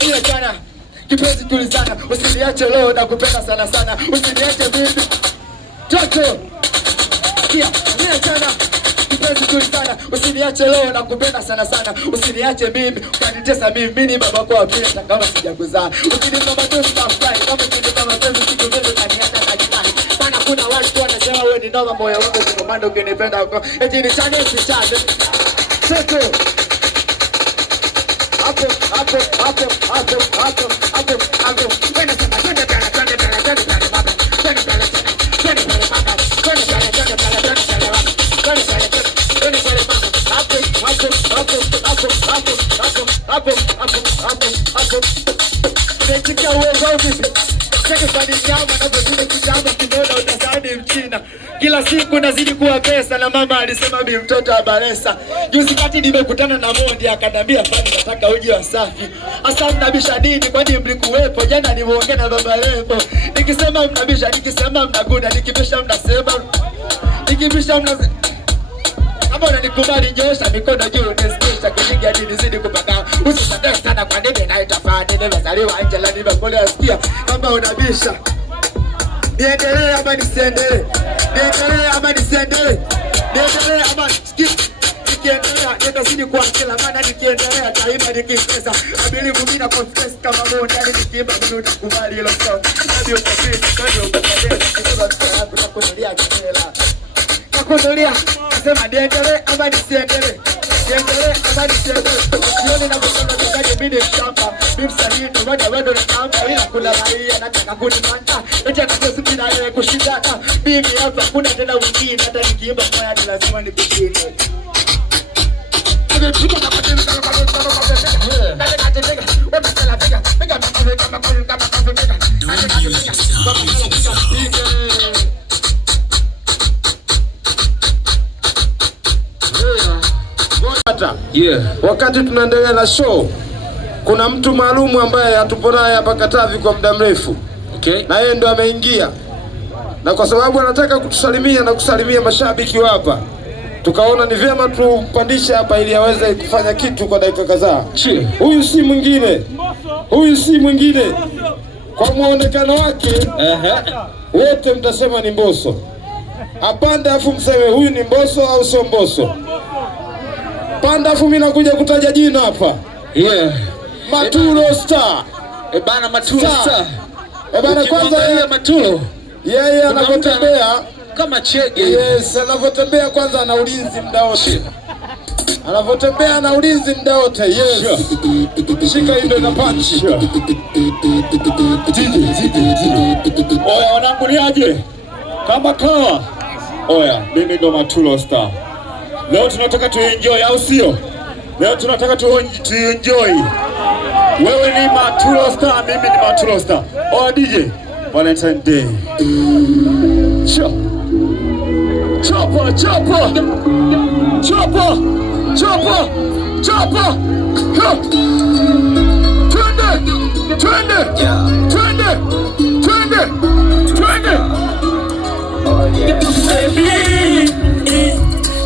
Ile kana kipenzi tulizana, usiniache leo na kupenda sana sana, usiniache mimi. Toto. Kia, ile kana kipenzi tulizana, usiniache leo na kupenda sana sana, usiniache mimi, ukanitesa mimi ni baba kwa pili hata kama sijakuzaa. Usinipa mapenzi tafadhali, kama usinipa mapenzi sikuveze kaniacha kajinai. Maana kuna watu wanasema wewe ni noma, moyo wangu ni komando ukinipenda uko. Eti ni chane sichane. Toto. Hapo. Twende sana, twende pale baba. Twende pale. Nimechikia uongo vipi? Sasa kwa nini nyama na vile kitamba kidogo utasadi mchina. Kila siku nazidi kuwa pesa na mama alisema mimi mtoto wa Baresa. Juzi kati nimekutana na Mondi akaniambia fani nataka uji wa safi. Asa mnabisha nini kwani mlikuwepo? Jana nimeongea na baba Lembo. Nikisema mnabisha, nikisema mnaguda, nikibisha mnasema. Nikibisha mnasema. Kama unanikubali nyosha mikono juu nisikiza kijingi hadi nizidi kupaka. Usipende sana kwa nini naitafaa nimezaliwa nje la nimekole asikia kama unabisha. Niendelee ama nisiendelee? Niendelee ama nisiendelee? Niendelee ama nikiendelea nitazidi kwa kila maana nikiendelea daima nikipesa. Abili mumina confess kama Mondi nikiimba mimi utakubali hilo song. Hadi utafika ndio utapenda kidogo yangu na kunulia kila. Nakunulia nasema niendelee ama nisiendelee? Niendelee ama nisiendelee? Sioni na kutoka kaje mimi mshamba. Mimi sahihi bado na kamba ila kuna raia nataka kunipanda. Eti atakosipi na yeye kushindana. Mimi hapa kuna tena wengine hata nikiimba kwa ni lazima nikushinde. Yeah. Wakati tunaendelea na show, kuna mtu maalumu ambaye hatupo naye hapa Katavi kwa muda mrefu. Okay. Na yeye ndo ameingia. Na kwa sababu anataka kutusalimia na kusalimia mashabiki hapa, tukaona ni vyema tumpandishe hapa ili aweze kufanya kitu kwa dakika kadhaa. Huyu si mwingine. Kwa muonekano wake, wote mtasema ni Mbosso. Apande afu mseme huyu ni Mbosso au sio Mbosso. Panda afu mimi nakuja kutaja jina hapa. Yeah. Matulo Star. Bana Matulo Star. Bana kwanza yeye Matulo. Yeye anapotembea kama chege. Yes, anapotembea kwanza ana ulinzi muda wote. Anapotembea ana ulinzi muda wote. Yes. Shika hilo na punch. Oya wananguliaje? Kama kawa. Oya, mimi ndo Matulo Star. Leo tunataka tuenjoy au sio? Leo tunataka tuenjoy. Wewe ni Matulo Star, mimi ni Matulo Star. Oh DJ, Valentine Day. Chapa.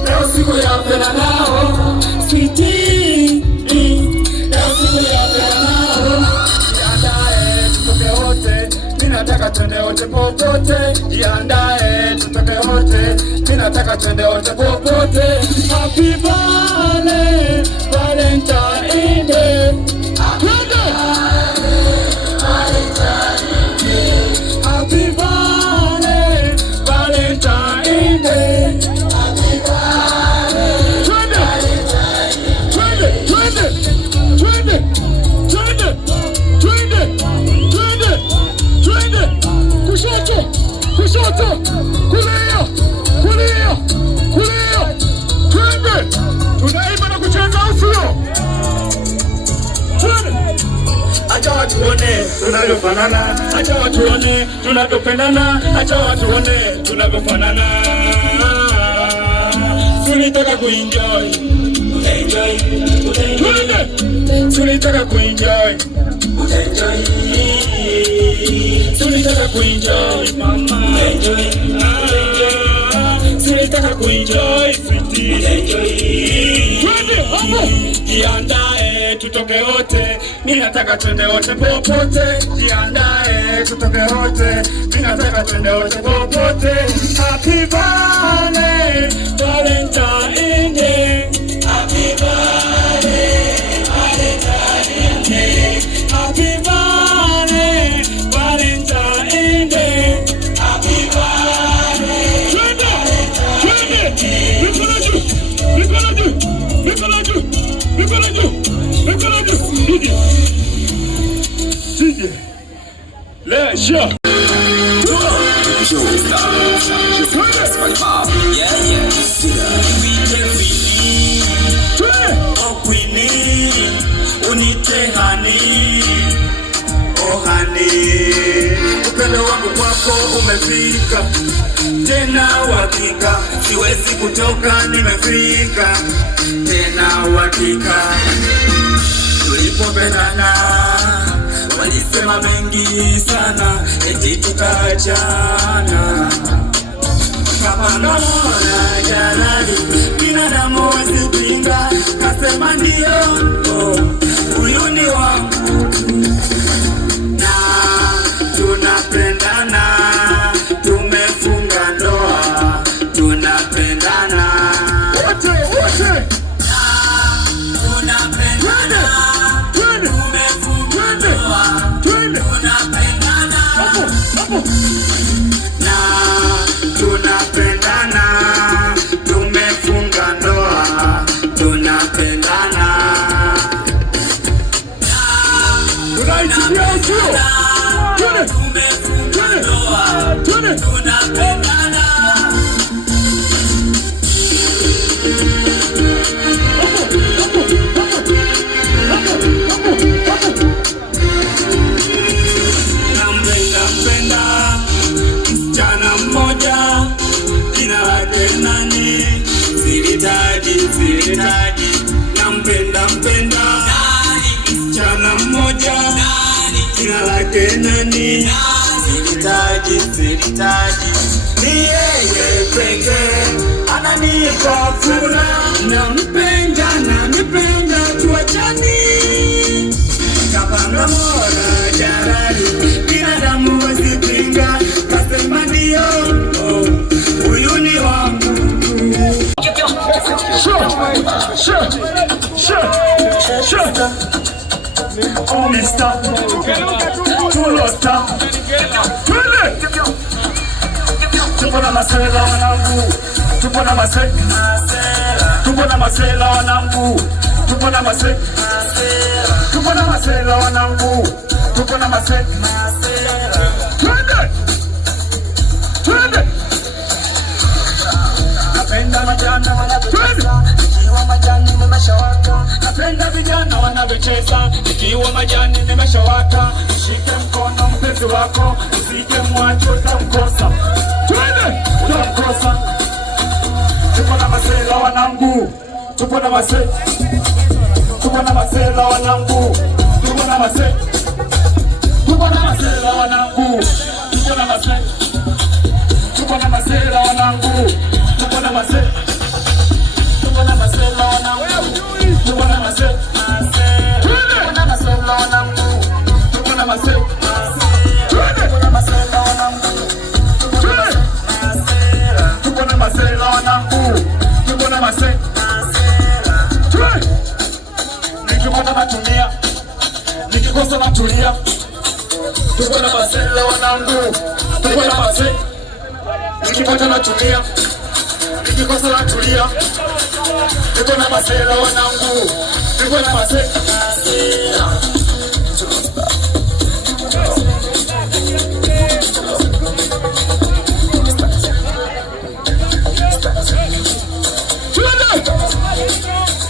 Leo siku ya penda nao, sweetie. Leo siku ya penda nao, jiandae tutoke wote. Ninataka twende wote popote, jiandae tutoke wote. Ninataka twende wote popote. Happy birthday, Valentine Day. Happy birthday, Valentine Day. Kushoto, kulia. Twende. Tunaimba na kucheza usio. Twende. Acha watu waone tunavyofanana. Acha watu waone tunavyopendana. Acha watu waone tunavyofanana. Tunataka kuenjoy. Twende. Tunataka kuenjoy. Tunataka kuenjoy mama. Tunataka kuenjoy sweetie. Twende hapo. Jiandae jiandae tutoke wote, mimi nataka twende wote popote. Jiandae tutoke wote, mimi nataka twende wote popote. Happy birthday Valentine Day, happy birthday Valentine Day, happy birthday Valentine Day, happy birthday. Twende mikono juu, mikono juu, mikono juu, mikono juu, mikono juu. DJ Lesha upendo wangu kwako umefika tena uhakika, siwezi kutoka, nimefika tena uhakika. Tulipopendana walisema mengi sana, eti tutaachana. Kapanda mola jalali, binadamu wasipinga, kasema ndio, huyu ni wangu na tunapendana, tumefunga ndoa, tunapendana wote wote, tunapendana, tumefunga ndoa, tunapendana na tunapendana, tumefunga ndoa, tunapendana. Nampenda msichana mmoja, jina lake nani? Silitaji. Nampenda msichana mmoja, jina lake nani? Silitaji. Ni yeye pekee ananipa furaha, nampenda, tuachani. Kapanda mola jalali, binadamu wasipinga, kasema ndio, huyu ni wangu. Oh Mr. Tulosta, tupo na masela wanangu, tupo na masela wanangu, tupo na masela wanangu, tupo na masela. Twende. Napenda vijana wanavyocheza, ikiwa majani nimeshawaka. Napenda vijana wanavyocheza, ikiwa majani nimeshawaka. Shike mkono mpenzi wako, usije mwache utamkosa. Twende, utamkosa. Tupo na masela wanangu, tupo na masela wanangu, tupo na masela wanangu, tupo na masela wanangu, tupo na masela wanangu, tupo na masela. Nikikosa natulia, tupo na masela wanangu, tupo na masela. Nikipata natulia, nikikosa natulia, tupo na masela wanangu, tupo na masela.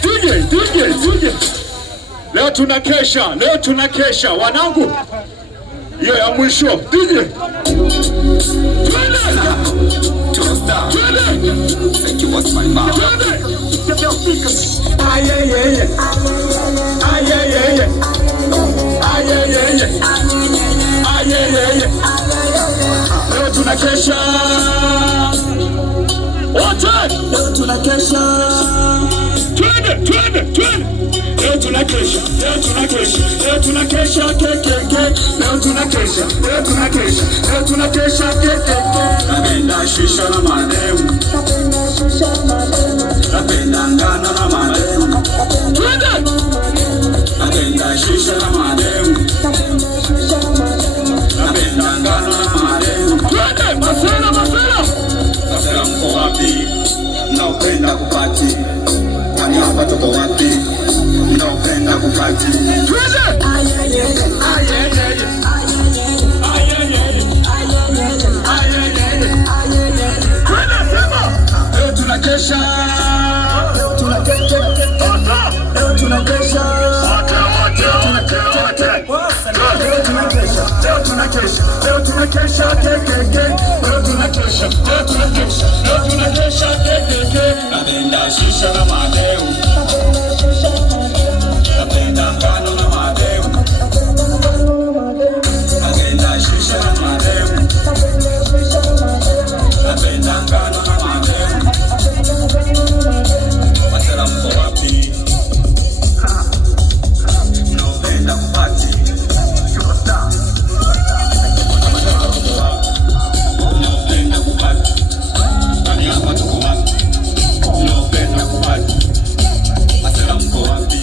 DJ. Leo tunakesha wanangu. Hiyo ya mwisho DJ. Leo tunakesha. Wote leo tunakesha. Twende. Leo tunakesha. tunakesha kekeke, leo tunakesha, leo tunakesha, leo tunakesha kekeke. Napenda shisha na mademu, napenda ngano na mademu, napenda shisha na mademu, napenda ngano na mademu. Masela, masela. Masela mko wapi? Mnaopenda kupati. Kwani hapa tuko wapi? Mnaopenda kupati. Leo tunakesha, leo tunakesha, leo tunakesha, leo tunakesha, leo tunakesha kekeke, leo tunakesha, leo tunakesha, leo tunakesha kekeke. Napenda shisha na mademu, napenda ngano na mademu, napenda shisha na mademu, napenda ngano na mademu. Masela mko wapi? Mnaopenda kupati. Mnaopenda kupati. Kwani hapa tuko wapi? Mnaopenda kupati. Masela mko wapi?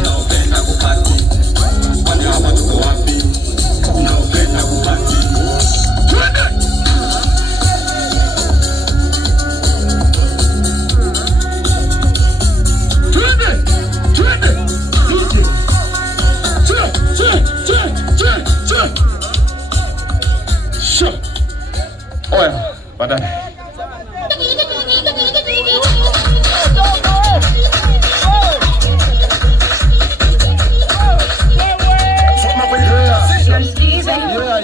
Mnaopenda kupati. Kwani hapa tuko wapi? Mnaopenda kupati. Oya, baadaye.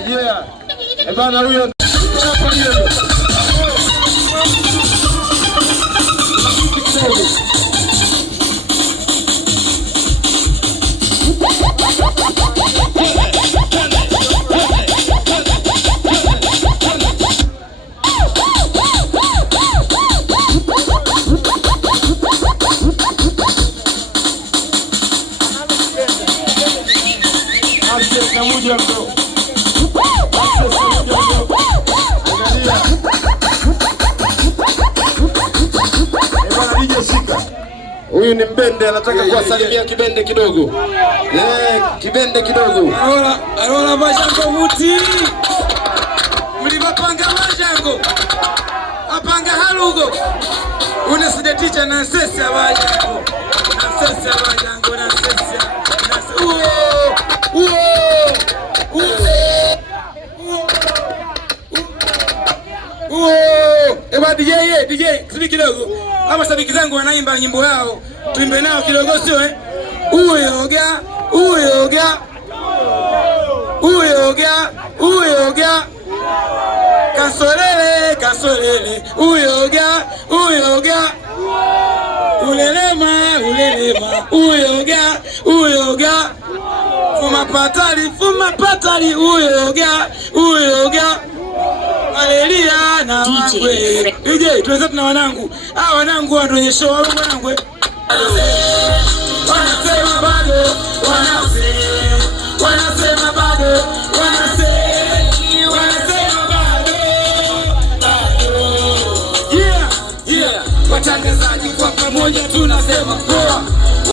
Yeah. Bana huyo huyu ni Mbende, anataka kuwasalimia Kibende kidogo. Kibende kidogo. Arola majango muti. Mlivapanga majango. Apanga halugo. Unaside teacher na sesi ya majango. Na sesi ya majango, na sesi ya. Eba DJ, sibi kidogo. Ama sabiki zangu wanaimba nyimbo yao. Tuimbe nao kidogo sio Uyoga. Kasolele. Uyoga. Ulelema. Uyoga. Fuma patali. Uyoga. Alelia na wangwe. DJ, tuweza tuna wanangu. Wanangu ndio show wanangu.